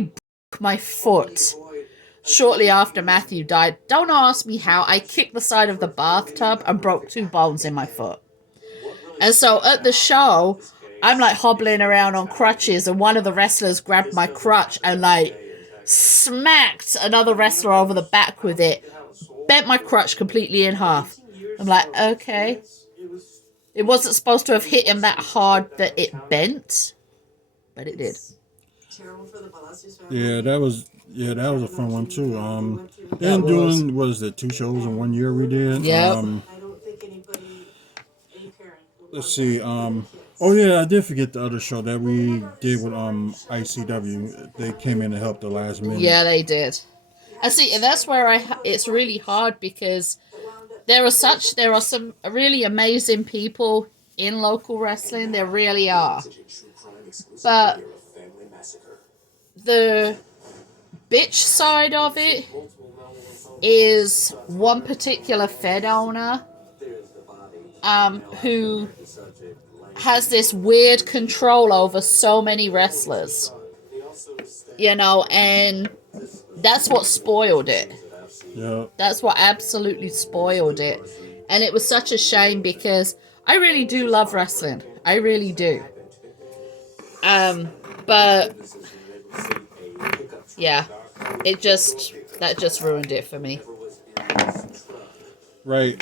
broke my foot shortly after Matthew died. Don't ask me how. I kicked the side of the bathtub and broke 2 bones in my foot. And so at the show, I'm like hobbling around on crutches, and one of the wrestlers grabbed my crutch and like smacked another wrestler over the back with it, bent my crutch completely in half. I'm like, okay. It wasn't supposed to have hit him that hard that it bent, but it did. Yeah, that was a fun one too. And doing what is it, 2 shows in 1 year we did. Yep. Let's see. Oh yeah, I did forget the other show that we did with ICW. They came in to help the last minute. Yeah, they did. I see, and that's where it's really hard because there are some really amazing people in local wrestling. There really are. But the bitch side of it is one particular Fed owner who has this weird control over so many wrestlers. And that's what spoiled it. Yeah. That's what absolutely spoiled it. And it was such a shame because I really do love wrestling. I really do. But yeah, that just ruined it for me. Right.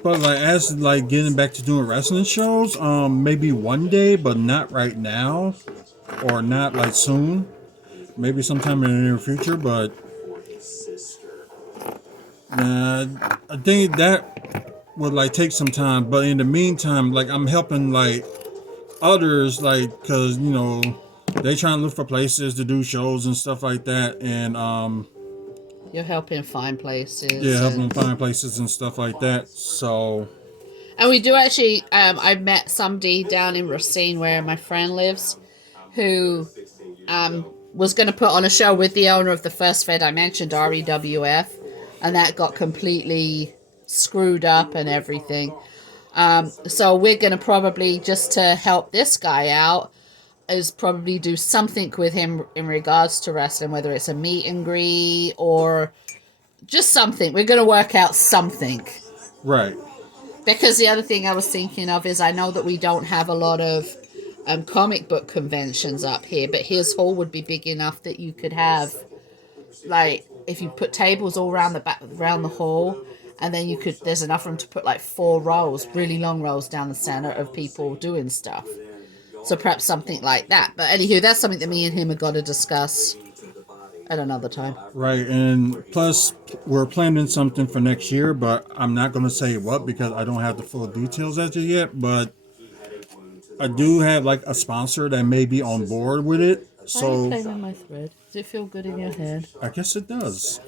But as getting back to doing wrestling shows, maybe one day, but not right now, or not soon. Maybe sometime in the near future, but I think that would take some time. But in the meantime, I'm helping others, because they trying to look for places to do shows and stuff like that, and You're helping find places. yeah, helping them find places and stuff like that. So. And we do actually, I met somebody down in Racine where my friend lives who was going to put on a show with the owner of the first Fed I mentioned, REWF, and that got completely screwed up and everything. So we're going to probably, just to help this guy out, is probably do something with him in regards to wrestling, whether it's a meet and greet or just something. We're going to work out something. Right. Because the other thing I was thinking of is I know that we don't have a lot of comic book conventions up here, but his hall would be big enough that you could have, if you put tables all around the hall, and then there's enough room to put 4 rows, really long rows down the center of people doing stuff. So perhaps something like that. But anywho, that's something that me and him are going to discuss at another time. Right, and plus we're planning something for next year, but I'm not going to say what because I don't have the full details as of yet, but I do have a sponsor that may be on board with it. Why are you playing with my thread? Does it feel good in your head? I guess it does.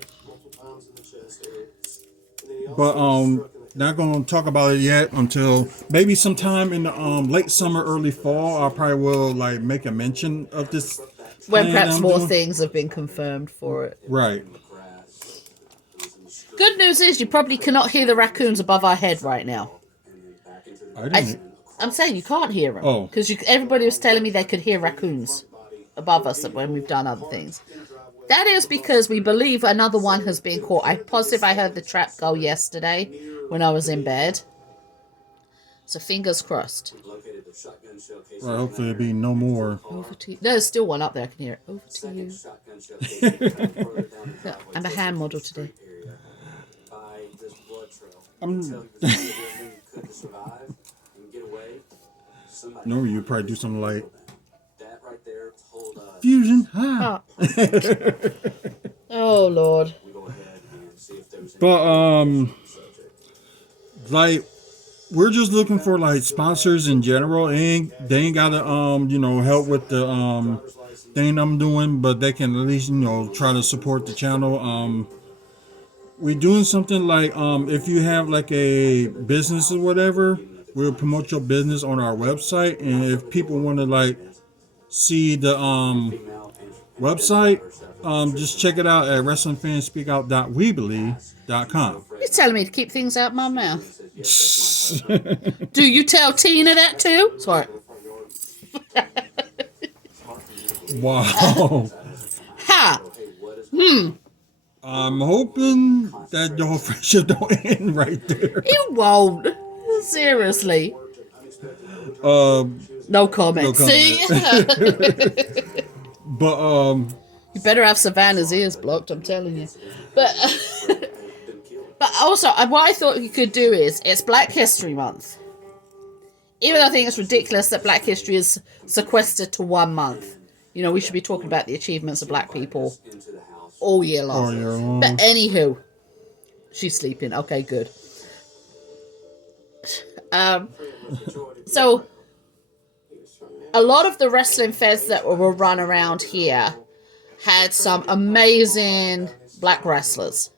But not going to talk about it yet until maybe sometime in the late summer, early fall. I probably will make a mention of this. When perhaps more things have been confirmed for it. Right. Good news is you probably cannot hear the raccoons above our head right now. I'm saying you can't hear them. Oh. Because everybody was telling me they could hear raccoons above us when we've done other things. That is because we believe another one has been caught. I'm positive I heard the trap go yesterday when I was in bed. So fingers crossed. Well, hopefully there'll be no more. Over to you. There's still one up there. I can hear it. Over to you. Look, I'm a hand model today. No, you'd probably do something like fusion. Ah. Oh Lord. But we're just looking for sponsors in general, and they ain't gotta help with the thing I'm doing, but they can at least try to support the channel. We're doing something if you have a business or whatever, we'll promote your business on our website, and if people want to see the website, just check it out at wrestlingfanspeakout.weebly.com. You're telling me to keep things out my mouth. Do you tell Tina that too? Sorry. Wow. Ha! I'm hoping that your friendship don't end right there. It won't. Seriously. No comment. No See? comment. But You better have Savannah's ears blocked, I'm telling you. But but also, what I thought you could do is, it's Black History Month. Even though I think it's ridiculous that Black History is sequestered to 1 month. You know, we should be talking about the achievements of Black people all year long. All year long. But anywho, she's sleeping. Okay, good. So, a lot of the wrestling feds that were run around here had some amazing Black wrestlers.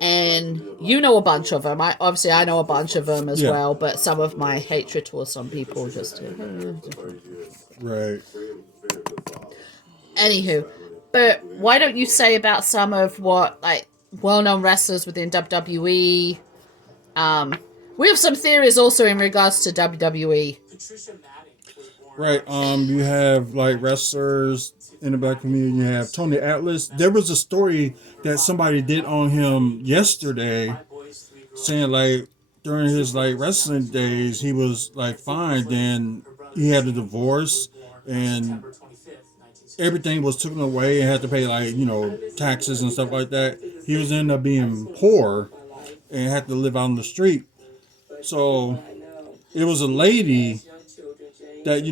And you know a bunch of them. Obviously, I know a bunch of them as well, but some of my hatred towards some people just... Right. Anywho, but why don't you say about some of what, like, well-known wrestlers within WWE? We have some theories also in regards to WWE. Right. You have like wrestlers in the Black community. You have Tony Atlas. There was a story that somebody did on him yesterday, saying like during his like wrestling days he was like fine. Then he had a divorce and everything was taken away and had to pay like taxes and stuff like that. He was ended up being poor and had to live out on the street. So it was a lady that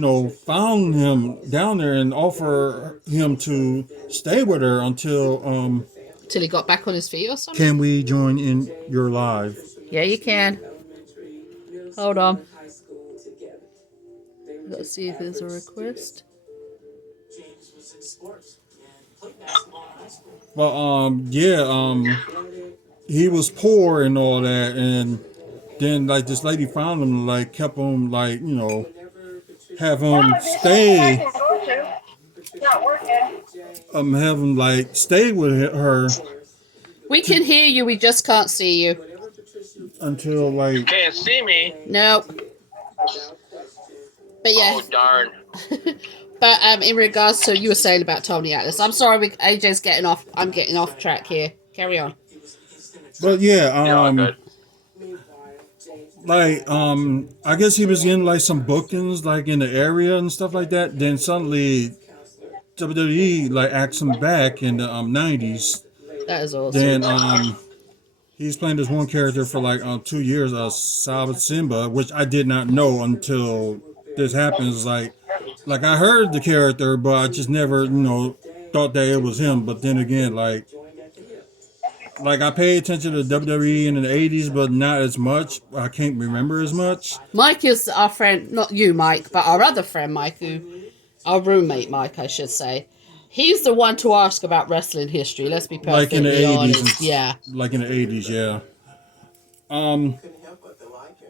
found him down there and offered him to stay with her until Till he got back on his feet or something? Can we join in your live? Yeah, you can. Hold on. Let's see if there's a request. Well, he was poor and all that, and then like this lady found him, like kept him, like have him stay, have him like stay with her. We can hear you, we just can't see you. Until like you can't see me. Nope. But yeah. Oh darn. But in regards to you were saying about Tony Atlas, I'm sorry, AJ's getting off. I'm getting off track here. Carry on. But yeah, Good. like I guess he was getting like some bookings like in the area and stuff like that. Then suddenly WWE like asked him back in the 90s. That is awesome. Then he's playing this one character for like 2 years, Salva Simba, which I did not know until this happens. Like I heard the character, but I just never thought that it was him. But then again, like I paid attention to WWE in the 80s, but not as much. I can't remember as much. Mike is our friend, not you, Mike, but our other friend, Mike, our roommate, Mike, I should say. He's the one to ask about wrestling history. Let's be perfectly like in the 80s, honest. Yeah. Like in the 80s, yeah.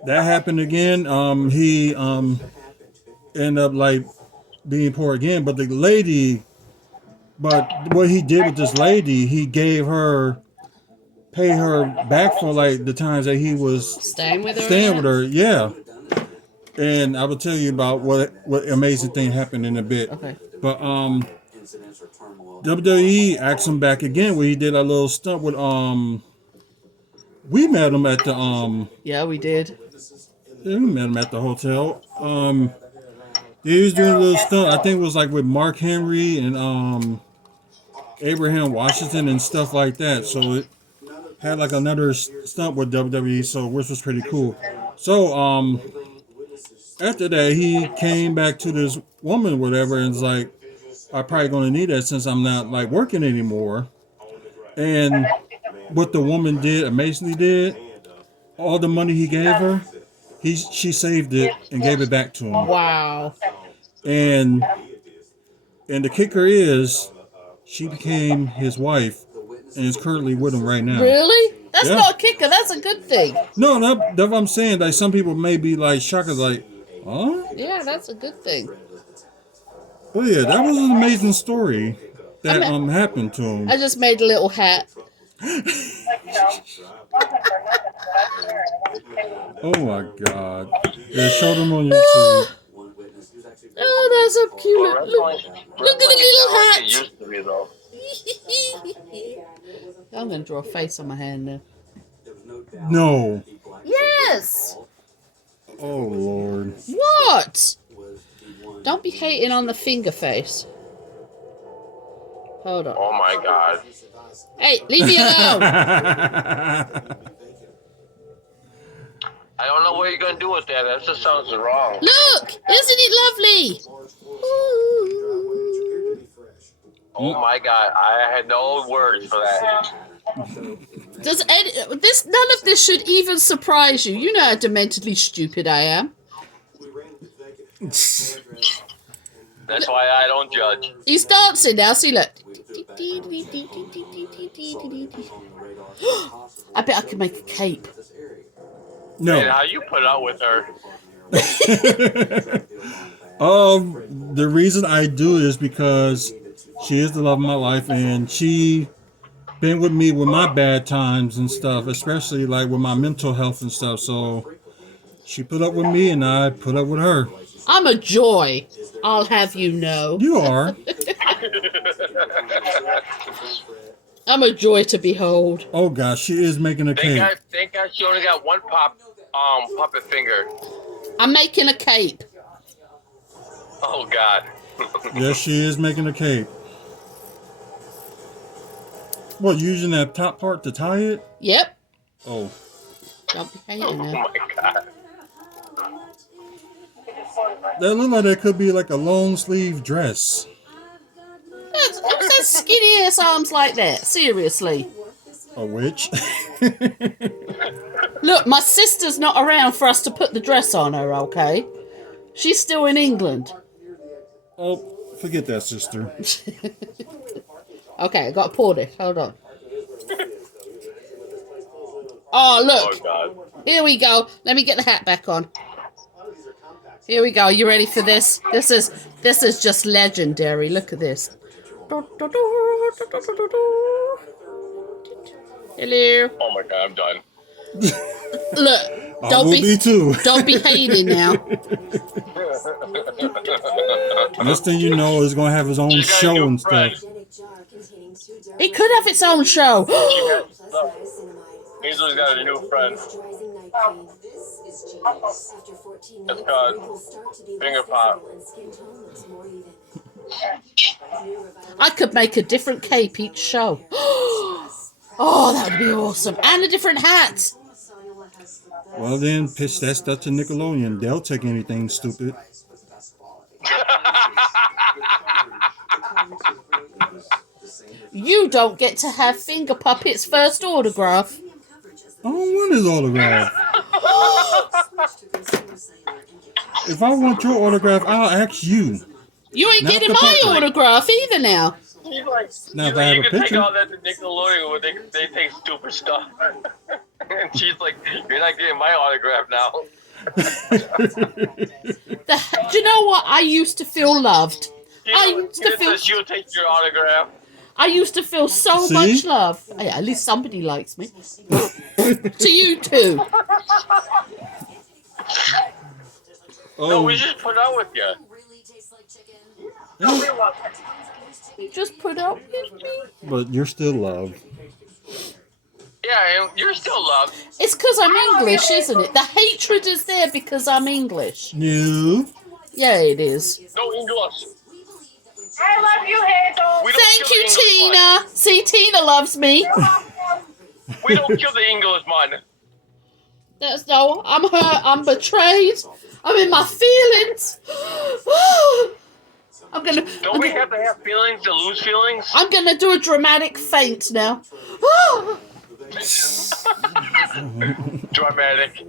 That happened again. He ended up like being poor again, but what he did with this lady, he pay her back for like the times that he was Staying with her, yeah. And I will tell you about what amazing thing happened in a bit. Okay. But WWE asked him back again where he did a little stunt with we met him at the Yeah, we did. we met him at the hotel. He was doing a little stunt. I think it was like with Mark Henry and Abraham Washington and stuff like that. So it had like another stunt with WWE, so which was pretty cool. So after that he came back to this woman, whatever, and was like, I'm probably gonna need that since I'm not like working anymore. And what the woman amazingly did, all the money he gave her, she saved it and gave it back to him. Wow. And the kicker is, she became his wife and is currently with him right now. Really? That's Yeah. not a kicker. That's a good thing. No, that's what I'm saying. Like some people may be like shocked, like, huh? Yeah, that's a good thing. But yeah, that was an amazing story that happened to him. I just made a little hat. Oh my God! Yeah, show them on YouTube. Oh, that's so cute. Well, Look at the little like hat. it used to be, though. I'm going to draw a face on my hand now. No. Yes. Oh, Lord. What? Don't be hating on the finger face. Hold on. Oh my god. Hey, leave me alone. I don't know what you're gonna do with that. That just sounds wrong. Look, isn't it lovely? Ooh. Oh my god, I had no words for that. Does this? None of this should even surprise you. You know how dementedly stupid I am. That's why I don't judge. He's dancing now. See, look. I bet I could make a cape. No. And how you put out with her? The reason I do is because she is the love of my life, and she been with me with my bad times and stuff, especially like with my mental health and stuff. So she put up with me, and I put up with her. I'm a joy, I'll have you know. You are. I'm a joy to behold. Oh gosh, she is making a cake. Thank God she only got one puppet finger. I'm making a cape. Oh God. Yes, she is making a cake. What, using that top part to tie it? Yep. Oh. Don't be hating Oh now. my God. That look like that could be like a long sleeve dress. What's that skinny ass arms like that? Seriously. A witch? Look, my sister's not around for us to put the dress on her, okay? She's still in England. Oh, forget that, sister. Okay, I got to pour this. Hold on. Oh, look. Oh God. Here we go. Let me get the hat back on. Here we go. You ready for this? This is just legendary. Look at this. Hello. Oh my God, I'm done. Look. I will be too. Don't be hating now. Next thing you know, it's gonna have his own show and stuff. It could have its own show. Hazel's got a new friend. It's called Finger Pop. I could make a different cape each show. Oh, that would be awesome. And a different hat. Well then, pitch that stuff to Nickelodeon. They'll take anything stupid. You don't get to have Finger Puppet's first autograph. I don't want his autograph. If I want your autograph, I'll ask you. You ain't Not getting the my puppet. autograph either now. He's like, Now, if I you have a can take picture. all that to Nickelodeon where they take stupid stuff. And she's like, you're not getting my autograph now. Do you know what? I used to feel loved. She'll take your autograph. I used to feel so See? much love. Hey, at least somebody likes me. To you too. No, we just put out with you. You just put up with me. But you're still loved. Yeah, and you're still loved. It's because I'm English, isn't it? The hatred is there because I'm English. No. Yeah, it is. No English. I love you, Hazel. We don't Thank kill you, the English Tina. See, Tina loves me. We don't kill the English man. That's no, I'm hurt. I'm betrayed. I'm in my feelings. Don't we have to have feelings to lose feelings? I'm gonna do a dramatic faint now. Dramatic.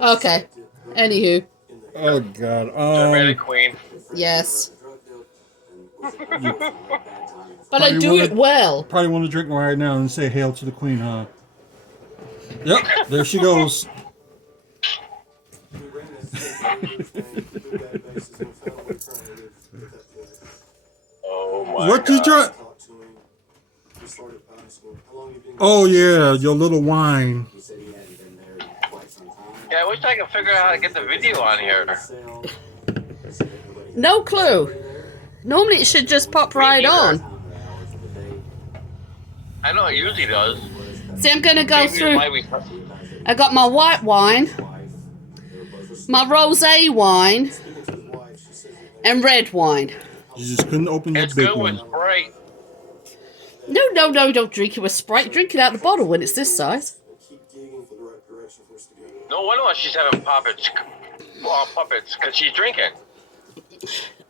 Okay. Anywho, Oh God. Dramatic queen. yes. But I Probably do wanna- it well. Probably want to drink right now and say hail to the queen, huh? Yep. There she goes. Oh my What God. you try? Oh yeah, your little wine. Yeah, I wish I could figure out how to get the video on here. No clue. Normally it should just pop right neither. on. I know it usually does. See, I'm going to go Maybe through. why we- I got my white wine, my rosé wine, and red wine. You just couldn't open your It's big good one. with Sprite. No, don't drink it with Sprite. Drink it out the bottle when it's this size. No wonder why she's having puppets, because she's drinking.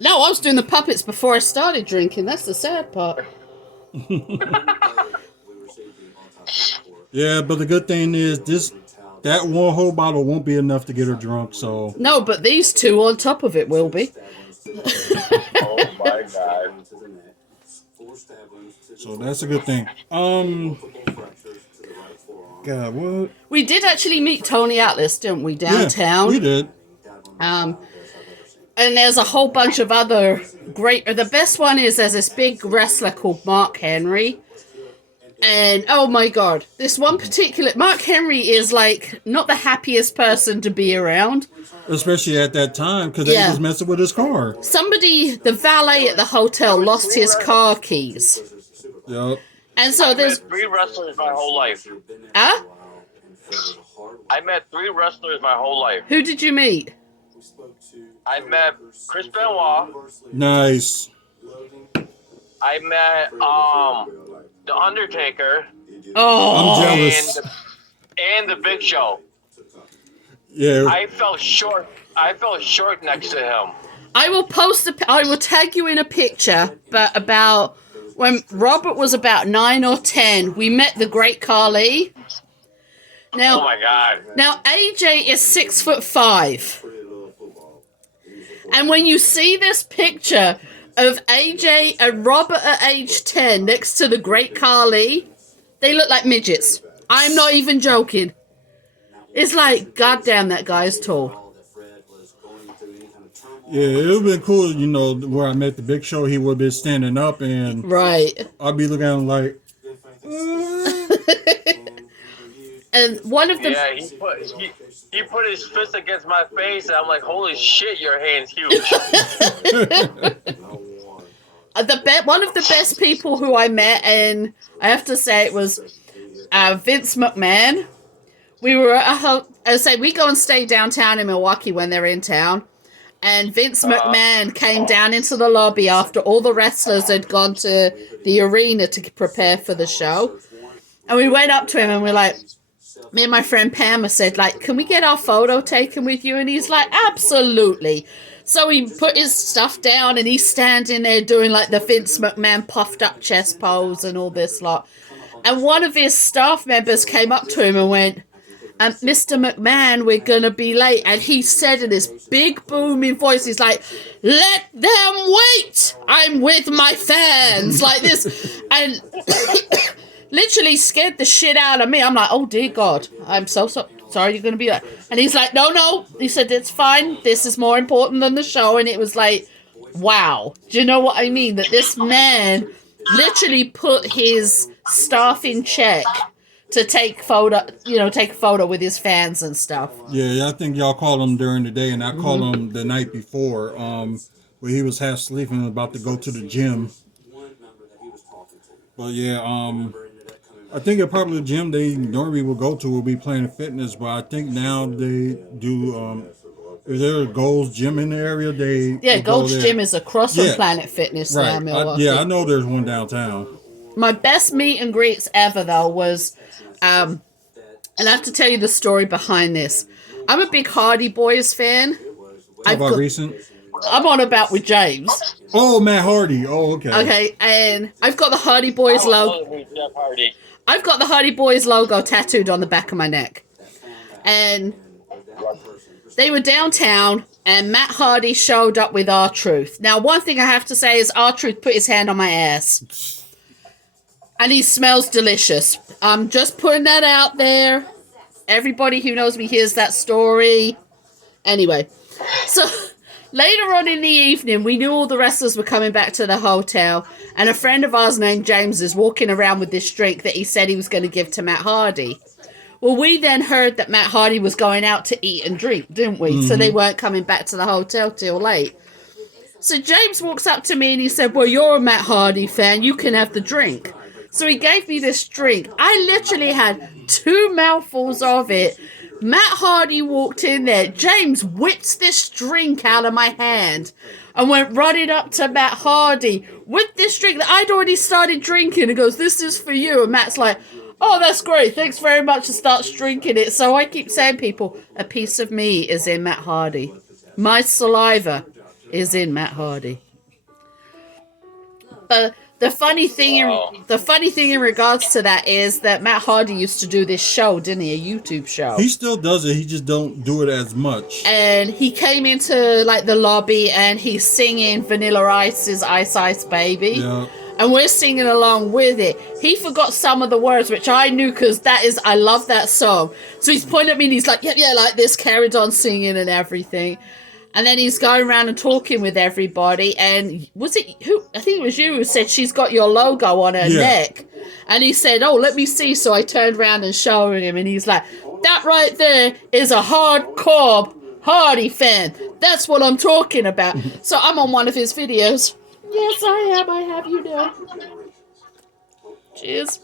No, I was doing the puppets before I started drinking. That's the sad part. Yeah, but the good thing is that one whole bottle won't be enough to get her drunk. So No, but these two on top of it will be. Oh my god. so that's a good thing. God, what? We did actually meet Tony Atlas, didn't we, downtown? Yeah, we did. And there's a whole bunch of other great. The best one is there's this big wrestler called Mark Henry. And oh my god, this one particular Mark Henry is like not the happiest person to be around. Especially at that time because they was messing with his car. Somebody, the valet at the hotel, lost his car keys. Yep. And so I there's. met 3 wrestlers my whole life. Huh? I met 3 wrestlers my whole life. Who did you meet? I met Chris Benoit. Nice. I met The Undertaker Oh. I'm jealous. and the Big Show. Yeah. I felt short next to him. I will I will tag you in a picture, but about when Robert was about 9 or 10, we met the Great Khali. Now, Oh my god. Now AJ is 6'5", and when you see this picture of AJ and Robert at age 10 next to the Great Khali, they look like midgets. I'm not even joking. It's like, goddamn, that guy is tall. Yeah, it would have been cool, where I met the Big Show, he would have been standing up and Right. I'd be looking at him like, And one of the Yeah, he put his fist against my face, and I'm like, holy shit, your hand's huge. one of the best people who I met, and I have to say it was Vince McMahon. We were we go and stay downtown in Milwaukee when they're in town, and Vince McMahon came down into the lobby after all the wrestlers had gone to the arena to prepare for the show, and we went up to him and we're like, me and my friend Pam said, like, can we get our photo taken with you? And he's like, absolutely. So he put his stuff down and he's standing there doing like the Vince McMahon puffed up chest pose and all this lot. And one of his staff members came up to him and went, Mr. McMahon, we're going to be late. And he said in this big booming voice, he's like, let them wait. I'm with my fans. Like this. And literally scared the shit out of me. I'm like, oh dear God, I'm so sorry you're going to be like. And he's like, no. He said, it's fine. This is more important than the show. And it was like, wow. Do you know what I mean? That this man literally put his staff in check to take a photo with his fans and stuff. Yeah, I think y'all called him during the day, and I called him the night before, where he was half sleeping and about to go to the gym. But yeah, I think probably the gym they normally will go to will be Planet Fitness, but I think now they do. Is there a Gold's Gym in the area? Gold's Gym is across from Planet Fitness now, right. Milwaukee. I know there's one downtown. My best meet and greets ever, though, was, and I have to tell you the story behind this. I'm a big Hardy Boys fan. Recent? I'm on about with James. Oh, Matt Hardy. Oh, okay. Okay, and I've got the Hardy Boys logo. I've got the Hardy Boys logo tattooed on the back of my neck. And they were downtown, and Matt Hardy showed up with R-Truth. Now, one thing I have to say is R-Truth put his hand on my ass. And he smells delicious. I'm just putting that out there. Everybody who knows me hears that story. Anyway, so later on in the evening, we knew all the wrestlers were coming back to the hotel. And a friend of ours named James is walking around with this drink that he said he was going to give to Matt Hardy. Well, we then heard that Matt Hardy was going out to eat and drink, didn't we? Mm-hmm. So they weren't coming back to the hotel till late. So James walks up to me and he said, well, you're a Matt Hardy fan. You can have the drink. So he gave me this drink. I literally had 2 mouthfuls of it. Matt Hardy walked in there. James whips this drink out of my hand and went running up to Matt Hardy with this drink that I'd already started drinking and goes, this is for you. And Matt's like, oh, that's great. Thanks very much, and starts drinking it. So I keep saying, people, a piece of me is in Matt Hardy. My saliva is in Matt Hardy. But the funny thing in regards to that is that Matt Hardy used to do this show, didn't he? A YouTube show. He still does it. He just don't do it as much. And he came into like the lobby and he's singing Vanilla Ice's Ice Ice Baby. Yeah. And we're singing along with it. He forgot some of the words, which I knew because I love that song. So he's pointing at me and he's like, yeah, like this, carried on singing and everything. And then he's going around and talking with everybody. And was it who? I think it was you who said she's got your logo on her neck. And he said, oh, let me see. So I turned around and showed him. And he's like, that right there is a hardcore Hardy fan. That's what I'm talking about. So I'm on one of his videos. Yes, I am. I have you now. Cheers.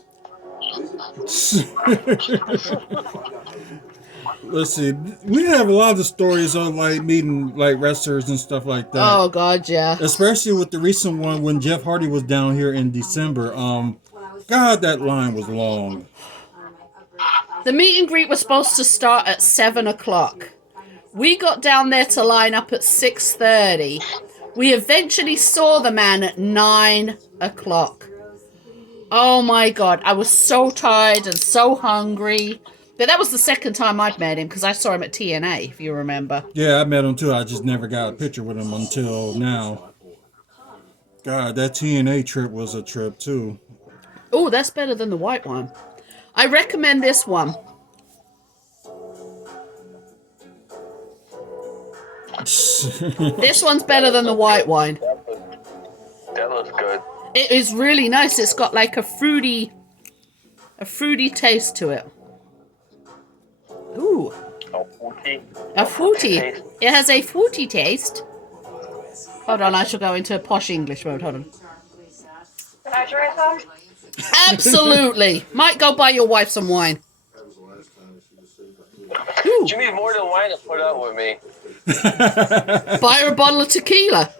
Let's see. We have a lot of stories on like meeting like wrestlers and stuff like that. Oh God, yeah. Especially with the recent one when Jeff Hardy was down here in December. God, that line was long. The meet and greet was supposed to start at 7 o'clock. We got down there to line up at 6:30. We eventually saw the man at 9 o'clock. Oh my God, I was so tired and so hungry. But that was the second time I'd met him because I saw him at TNA, if you remember. Yeah, I met him too. I just never got a picture with him until now. God, that TNA trip was a trip too. Oh, that's better than the white one. I recommend this one. This one's better than the white wine. That looks good. It is really nice. It's got like a fruity taste to it. Ooh. A fruity. It has a fruity taste. Hold on, I shall go into a posh English mode. Hold on. Can I try some? Absolutely. Might go buy your wife some wine. Ooh. You need more than wine to put up with me. Buy her a bottle of tequila.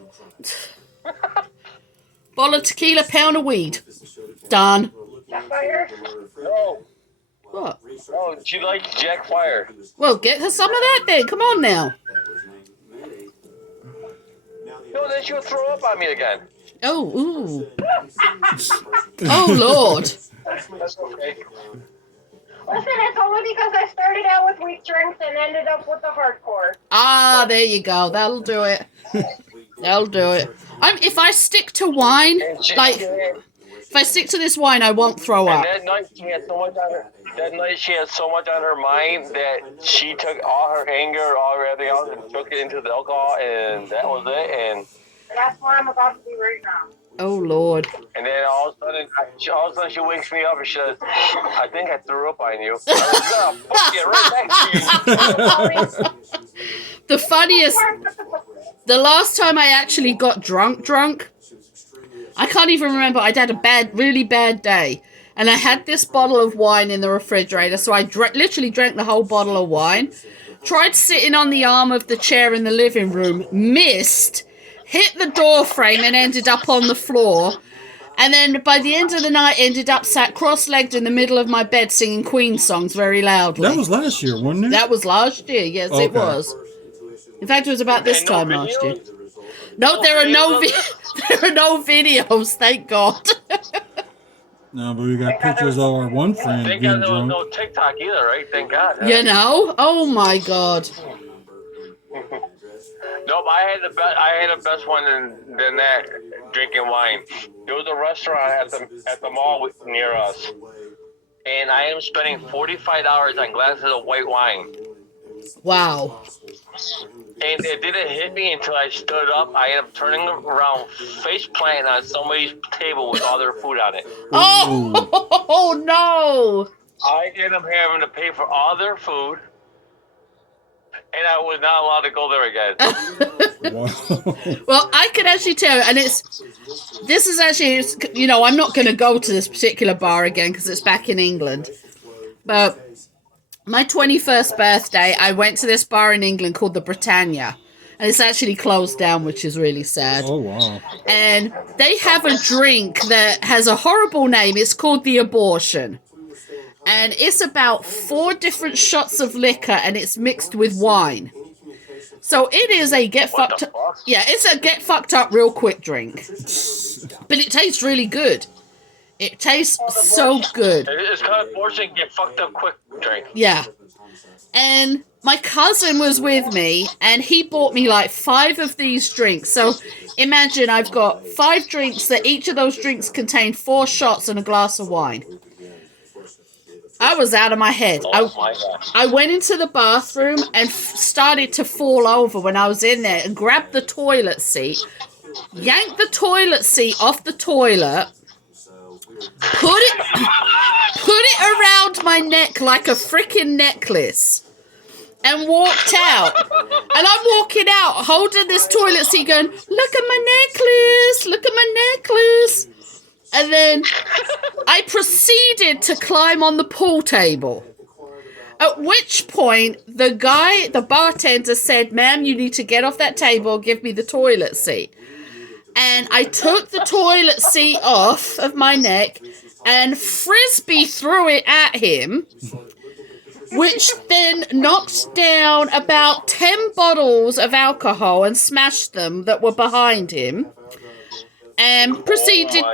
Bottle of tequila, pound of weed. Done. Fire? No. What? No, she likes Jack Fire. Well, get her some of that then. Come on now. No, then she'll throw up on me again. Oh, ooh. Oh, Lord. That's okay. Listen, it's only because I started out with weak drinks and ended up with the hardcore. Ah, there you go. That'll do it. That'll do it. If I stick to wine, like, if I stick to this wine, I won't throw up. And that night she had so much on her. That night she had so much on her mind that she took all her anger, all her everything else, and took it into the alcohol, and that was it. And that's where I'm about to be right now. Oh Lord! And then all of a sudden she wakes me up and she says, "I think I threw up on you." I was gonna fuck you right back to you. The funniest. The last time I actually got drunk, I can't even remember. I'd had a really bad day. And I had this bottle of wine in the refrigerator. So I literally drank the whole bottle of wine. Tried sitting on the arm of the chair in the living room. Missed. Hit the door frame and ended up on the floor. And then by the end of the night, ended up sat cross-legged in the middle of my bed singing Queen songs very loudly. That was last year, wasn't it? That was last year. Yes, okay. It was. In fact, it was about this time last year. No, there are no videos, thank God. No, but we got pictures of our one friend Thank being God there was drunk. no TikTok either, right? Thank God. You know? Oh my God. Nope, I had the best one than that, drinking wine. There was a restaurant at the mall near us, and I am spending $45 on glasses of white wine. Wow. And it didn't hit me until I stood up. I ended up turning around, face planting on somebody's table with all their food on it. Oh no! I ended up having to pay for all their food, and I was not allowed to go there again. Wow. Well, I could actually tell you, and this is actually, you know, I'm not going to go to this particular bar again because it's back in England. But my 21st birthday, I went to this bar in England called the Britannia. And it's actually closed down, which is really sad. Oh, wow. And they have a drink that has a horrible name. It's called the Abortion. And it's about 4 different shots of liquor, and it's mixed with wine. So it is a get fucked up. Yeah, it's a get fucked up real quick drink. But it tastes really good. It tastes so good. It's called Abortion Get Fucked Up Quick drink. Yeah. And my cousin was with me, and he bought me like 5 of these drinks. So imagine I've got 5 drinks that each of those drinks contain 4 shots and a glass of wine. I was out of my head. Oh my gosh. I went into the bathroom and started to fall over when I was in there and grabbed the toilet seat, yanked the toilet seat off the toilet, put it around my neck like a freaking necklace, and walked out. And I'm walking out holding this toilet seat going, look at my necklace, look at my necklace. And then I proceeded to climb on the pool table. At which point, the bartender said, ma'am, you need to get off that table, give me the toilet seat. And I took the toilet seat off of my neck and frisbee threw it at him, which then knocked down about 10 bottles of alcohol and smashed them that were behind him. And proceeded